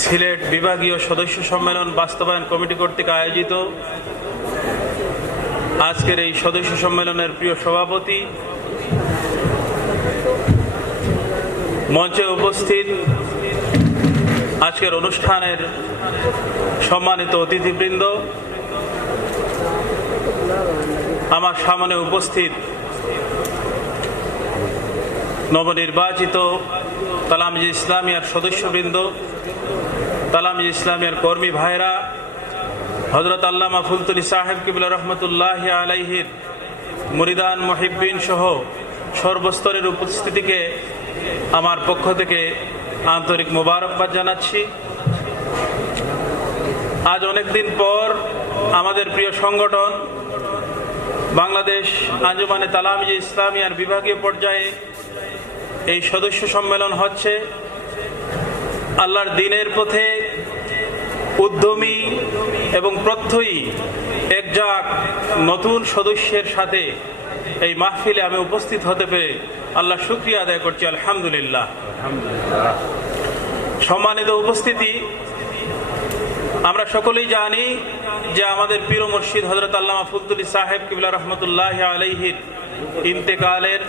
সিলেট বিভাগীয় সদস্য সম্মেলন বাস্তবায়ন কমিটি কর্তৃক আয়োজিত আজকের এই সদস্য সম্মেলনের প্রিয় সভাপতি, মঞ্চে উপস্থিত আজকের অনুষ্ঠানের সম্মানিত অতিথিবৃন্দ, আমার সামনে উপস্থিত নবনির্বাচিত তালামিজ ইসলামিয়ার সদস্যবৃন্দ, তালামিজ ইসলামিয়ার কর্মী ভাইরা, হযরত আল্লামা ফুলতলী সাহেব কিবলা রহমতুল্লাহি আলাইহির মুরিদান মুহিব্বিন সহ সর্বস্তরের উপস্থিতিকে আমার পক্ষ থেকে আন্তরিক মোবারকবাদ জানাচ্ছি। আজ অনেকদিন পর আমাদের প্রিয় সংগঠন বাংলাদেশ আঞ্জুমানে তালামিজ ইসলামিয়ার বিভাগীয় পর্যায়ে এই সদস্য সম্মেলন হচ্ছে। আল্লাহর দ্বীনের পথে উদ্যমী এবং প্রত্যয়ী একজাক নতুন সদস্যের সাথে এই মাহফিলে আমি উপস্থিত হতে পেরে আল্লাহ শুকরিয়া আদায় করছি, আলহামদুলিল্লাহ। সম্মানিত উপস্থিতি, আমরা সকলেই জানি যে আমাদের পীর মুর্শিদ হযরত আল্লামা ফুলতলী সাহেব কিবলা রহমতুল্লাহি আলাইহির ইন্তেকালের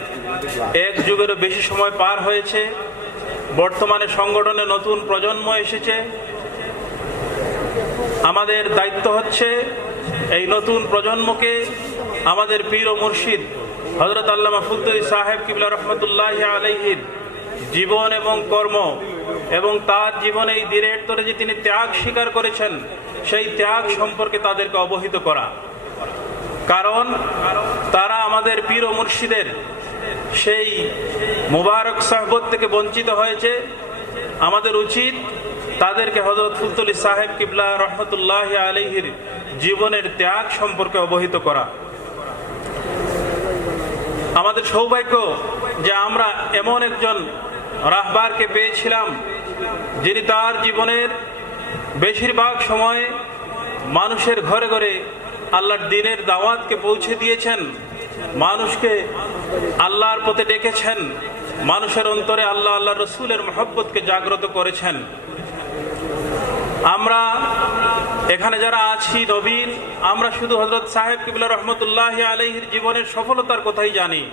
এক যুগেরও বেশি সময় পার হয়েছে। বর্তমানে সংগঠনে নতুন প্রজন্ম এসেছে। আমাদের দায়িত্ব হচ্ছে এই নতুন প্রজন্মকে আমাদের পীর ও মুর্শিদ হযরত আল্লামা ফুলতলী সাহেব কিবলা রহমতুল্লাহি আলাইহির জীবন এবং কর্ম এবং তার জীবনে এই দিনের তরে যে তিনি ত্যাগ স্বীকার করেছেন সেই ত্যাগ সম্পর্কে তাদেরকে অবহিত করা। কারণ তারা আমাদের পীর ও মুর্শিদের সেই মুবারক সাহবত থেকে বঞ্চিত হয়েছে। আমাদের উচিত তাদেরকে হযরত ফুলতলী সাহেব কিবলা রহমতুল্লাহি আলাইহির জীবনের ত্যাগ সম্পর্কে অবহিত করা। আমাদের সৌভাগ্য যে আমরা এমন একজন রাহবারকে পেয়েছিলাম যিনি তার জীবনের বেশিরভাগ সময় মানুষের ঘরে ঘরে আল্লাহর দ্বীনের দাওয়াতকে পৌঁছে দিয়েছেন, মানুষকে আল্লাহর পথে ডেকেছেন, মানুষের অন্তরে আল্লাহ আল্লাহ রসুলের মহব্বতকে জাগ্রত করেছেন। আমরা এখানে যারা আছি নবীন, আমরা শুধু হযরত সাহেব কিবলা রহমতুল্লাহি আলাইহির জীবনের সফলতার কথাই জানি,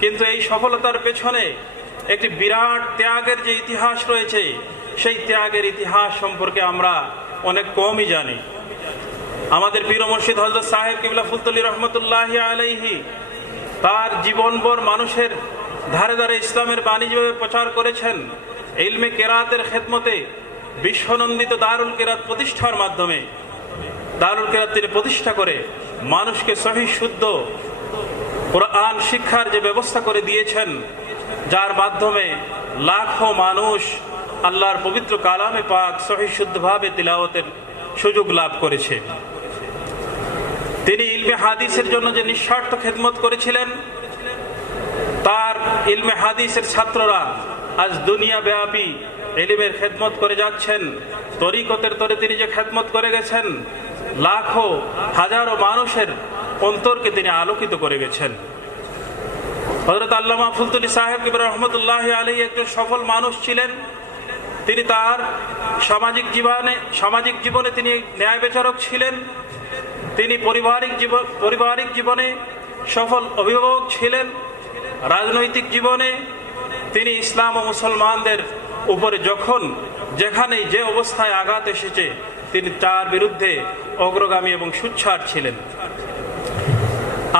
কিন্তু এই সফলতার পেছনে একটি বিরাট ত্যাগের যে ইতিহাস রয়েছে সেই ত্যাগের ইতিহাস সম্পর্কে আমরা অনেক কমই জানি। আমাদের পীর মুর্শিদ হযরত সাহেব কিবলা ফুলতলী রহমতুল্লাহি আলাইহি তার জীবনভর মানুষের ধারে ধারে ইসলামের বাণী যেভাবে প্রচার করেছেন, ইলমে কেরাতের খেদমতে বিশ্বনন্দিত দারুল কেরাত প্রতিষ্ঠার মাধ্যমে দারুল কেরাত তিনি প্রতিষ্ঠা করে মানুষকে সহি শুদ্ধ কোরআন শিক্ষার যে ব্যবস্থা করে দিয়েছেন, যার মাধ্যমে লাখো মানুষ আল্লাহর পবিত্র কালামে পাক সহি শুদ্ধভাবে তিলাওয়াতের সুযোগ লাভ করেছে। তিনি ইলমে হাদিসের জন্য যে নিঃস্বার্থ খেদমত করেছিলেন, তার ইলমে হাদিসের ছাত্ররা আজ দুনিয়া ব্যাপী ইলমের খেদমত করে যাচ্ছেন। তরিকতের তরে তিনি যে খেদমত করে গেছেন, লাখো হাজারো মানুষের অন্তরকে তিনি আলোকিত করে গেছেন। হযরত আল্লামা ফুলতলী সাহেব কিবলা রহমতুল্লাহি আলাইহি একজন সফল মানুষ ছিলেন। তিনি তার সামাজিক জীবনে তিনি ন্যায় বিচারক ছিলেন। তিনি পারিবারিক জীবনে সফল অভিভাবক ছিলেন। রাজনৈতিক জীবনে তিনি ইসলাম ও মুসলমানদের উপরে যখন যেখানেই যে অবস্থায় আঘাত এসেছে তিনি তার বিরুদ্ধে অগ্রগামী এবং সুচ্ছার ছিলেন।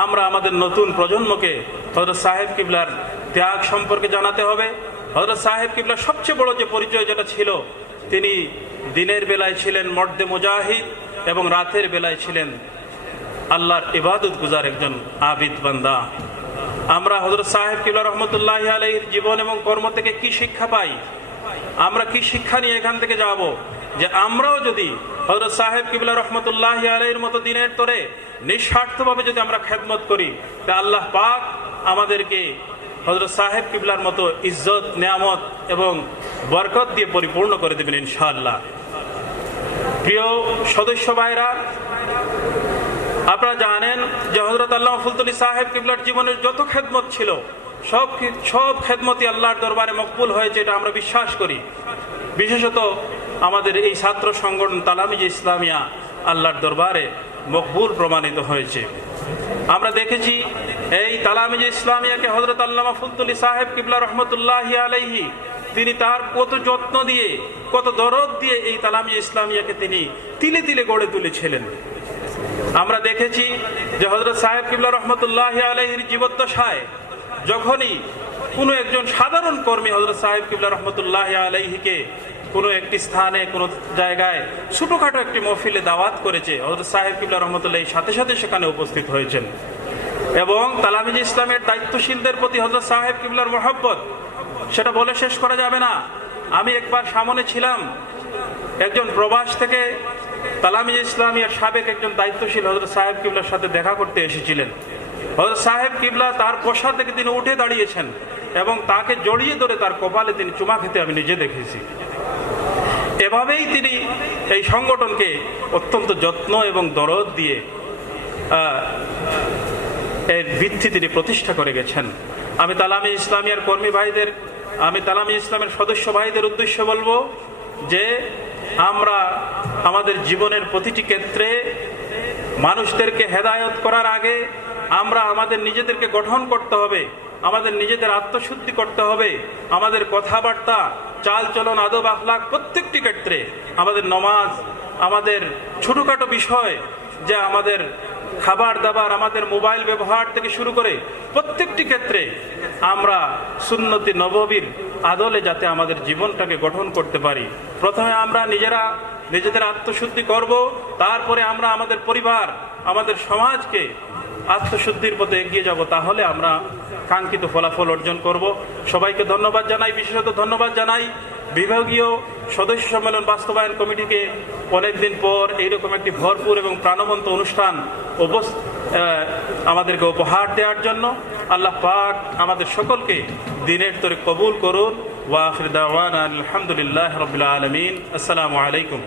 আমরা আমাদের নতুন প্রজন্মকে হযরত সাহেব কিবলার ত্যাগ সম্পর্কে জানাতে হবে। হযরত সাহেব কিবলার সবচেয়ে বড় যে পরিচয় যেটা ছিল, তিনি দিনের বেলায় ছিলেন মর্দে মুজাহিদ এবং রাতের বেলায় ছিলেন আল্লাহর ইবাদত গুজার একজন আবিদ বান্দা। আমরা হযরত সাহেব কিবলা রহমতুল্লাহি আলাইহির জীবন এবং কর্ম থেকে কি শিক্ষা পাই? আমরা কি শিক্ষা নিয়ে এখান থেকে যাব যে আমরাও যদি হযরত সাহেব কিবলা রহমতুল্লাহি আলাইহির মতো দিনের তরে নিঃস্বার্থভাবে যদি আমরা খেদমত করি, তা আল্লাহ পাক আমাদেরকে হযরত সাহেব কিবলার মতো ইজ্জত, নিয়ামত এবং বরকত দিয়ে পরিপূর্ণ করে দেবেন ইনশাআল্লাহ। প্রিয় সদস্য ভাইরা, আপনারা জানেন যে হযরত আল্লামা ফুলতলী সাহেব কিবলার জীবনের যত খেদমত ছিল সব খেদমতই আল্লাহর দরবারে মকবুল হয়েছে, এটা আমরা বিশ্বাস করি। বিশেষত আমাদের এই ছাত্র সংগঠন তালামিজে ইসলামিয়া আল্লাহর দরবারে মকবুল প্রমাণিত হয়েছে। আমরা দেখেছি এই তালামিজে ইসলামিয়াকে হযরত আল্লামা ফুলতুলি সাহেব কিবলা রহমতুল্লাহি আলাইহি তিনি তার কত যত্ন দিয়ে, কত দরদ দিয়ে এই তালামিজে ইসলামিয়াকে তিনি তিলে তিলে গড়ে তুলেছিলেন। আমরা দেখেছি যে হযরত সাহেব কিবলা রহমতুল্লাহি আলাইহির জীবদ্দশায় যখনই কোনো একজন সাধারণ কর্মী হযরত সাহেব কিবলা রহমতুল্লাহি আলাইহিকে কোনো একটি স্থানে, কোনো জায়গায় ছোটোখাটো একটি মহফিলে দাওয়াত করেছে, হযরত সাহেব কিবলা রহমতুল্লাহি সাথে সাথে সেখানে উপস্থিত হয়েছেন। এবং তালামিজে ইসলামের দায়িত্বশীলদের প্রতি হযরত সাহেব কিবলার মহব্বত সেটা বলে শেষ করা যাবে না। আমি একবার সামনে ছিলাম, একজন প্রবাস থেকে তালামিজে ইসলামিয়ার সাবেক একজন দায়িত্বশীল হযরত সাহেব কিবলার সাথে দেখা করতে এসেছিলেন। হযরত সাহেব কিবলা তার বসা থেকে তিনি উঠে দাঁড়িয়েছেন এবং তাকে জড়িয়ে ধরে তার কপালে তিনি চুমা খেতে আমি নিজে দেখেছি। এভাবেই তিনি এই সংগঠনকে অত্যন্ত যত্ন এবং দরদ দিয়ে এর ভিত্তি তিনি প্রতিষ্ঠা করে গেছেন। আমি তালামিজে ইসলামিয়ার কর্মী ভাইদের, আমি তালামিজে ইসলামের সদস্য ভাইদের উদ্দেশ্যে বলবো যে আমরা আমাদের জীবনের প্রতিটি ক্ষেত্রে মানুষদেরকে হেদায়ত করার আগে আমরা আমাদের নিজেদেরকে গঠন করতে হবে, আমাদের নিজেদের আত্মশুদ্ধি করতে হবে। আমাদের কথাবার্তা, চালচলন, আদব, আখলাক প্রত্যেকটি ক্ষেত্রে, আমাদের নমাজ, আমাদের ছোটোখাটো বিষয়, যে আমাদের খাবার দাবার, আমাদের মোবাইল ব্যবহার থেকে শুরু করে প্রত্যেকটি ক্ষেত্রে আমরা সুন্নতি নববীর আদলে যাতে আমাদের জীবনটাকে গঠন করতে পারি। প্রথমে আমরা নিজেদের আত্মশুদ্ধি করব, তারপরে আমরা আমাদের পরিবার, আমাদের সমাজকে আত্মশুদ্ধির পথে এগিয়ে যাব, তাহলে আমরা কাঙ্ক্ষিত ফলাফল অর্জন করব। সবাইকে ধন্যবাদ জানাই, বিশেষত ধন্যবাদ জানাই বিভাগীয় সদস্য সম্মেলন বাস্তবায়ন কমিটিকে অনেকদিন পর এইরকম একটি ভরপুর এবং প্রাণবন্ত অনুষ্ঠান আমাদেরকে উপহার দেওয়ার জন্য। আল্লাহ পাক আমাদের সকলকে দিনের তরে কবুল করুন। ওয়া আখির দাওয়ানা আলহামদুলিল্লাহি রাব্বিল আলামিন। আসসালামু আলাইকুম।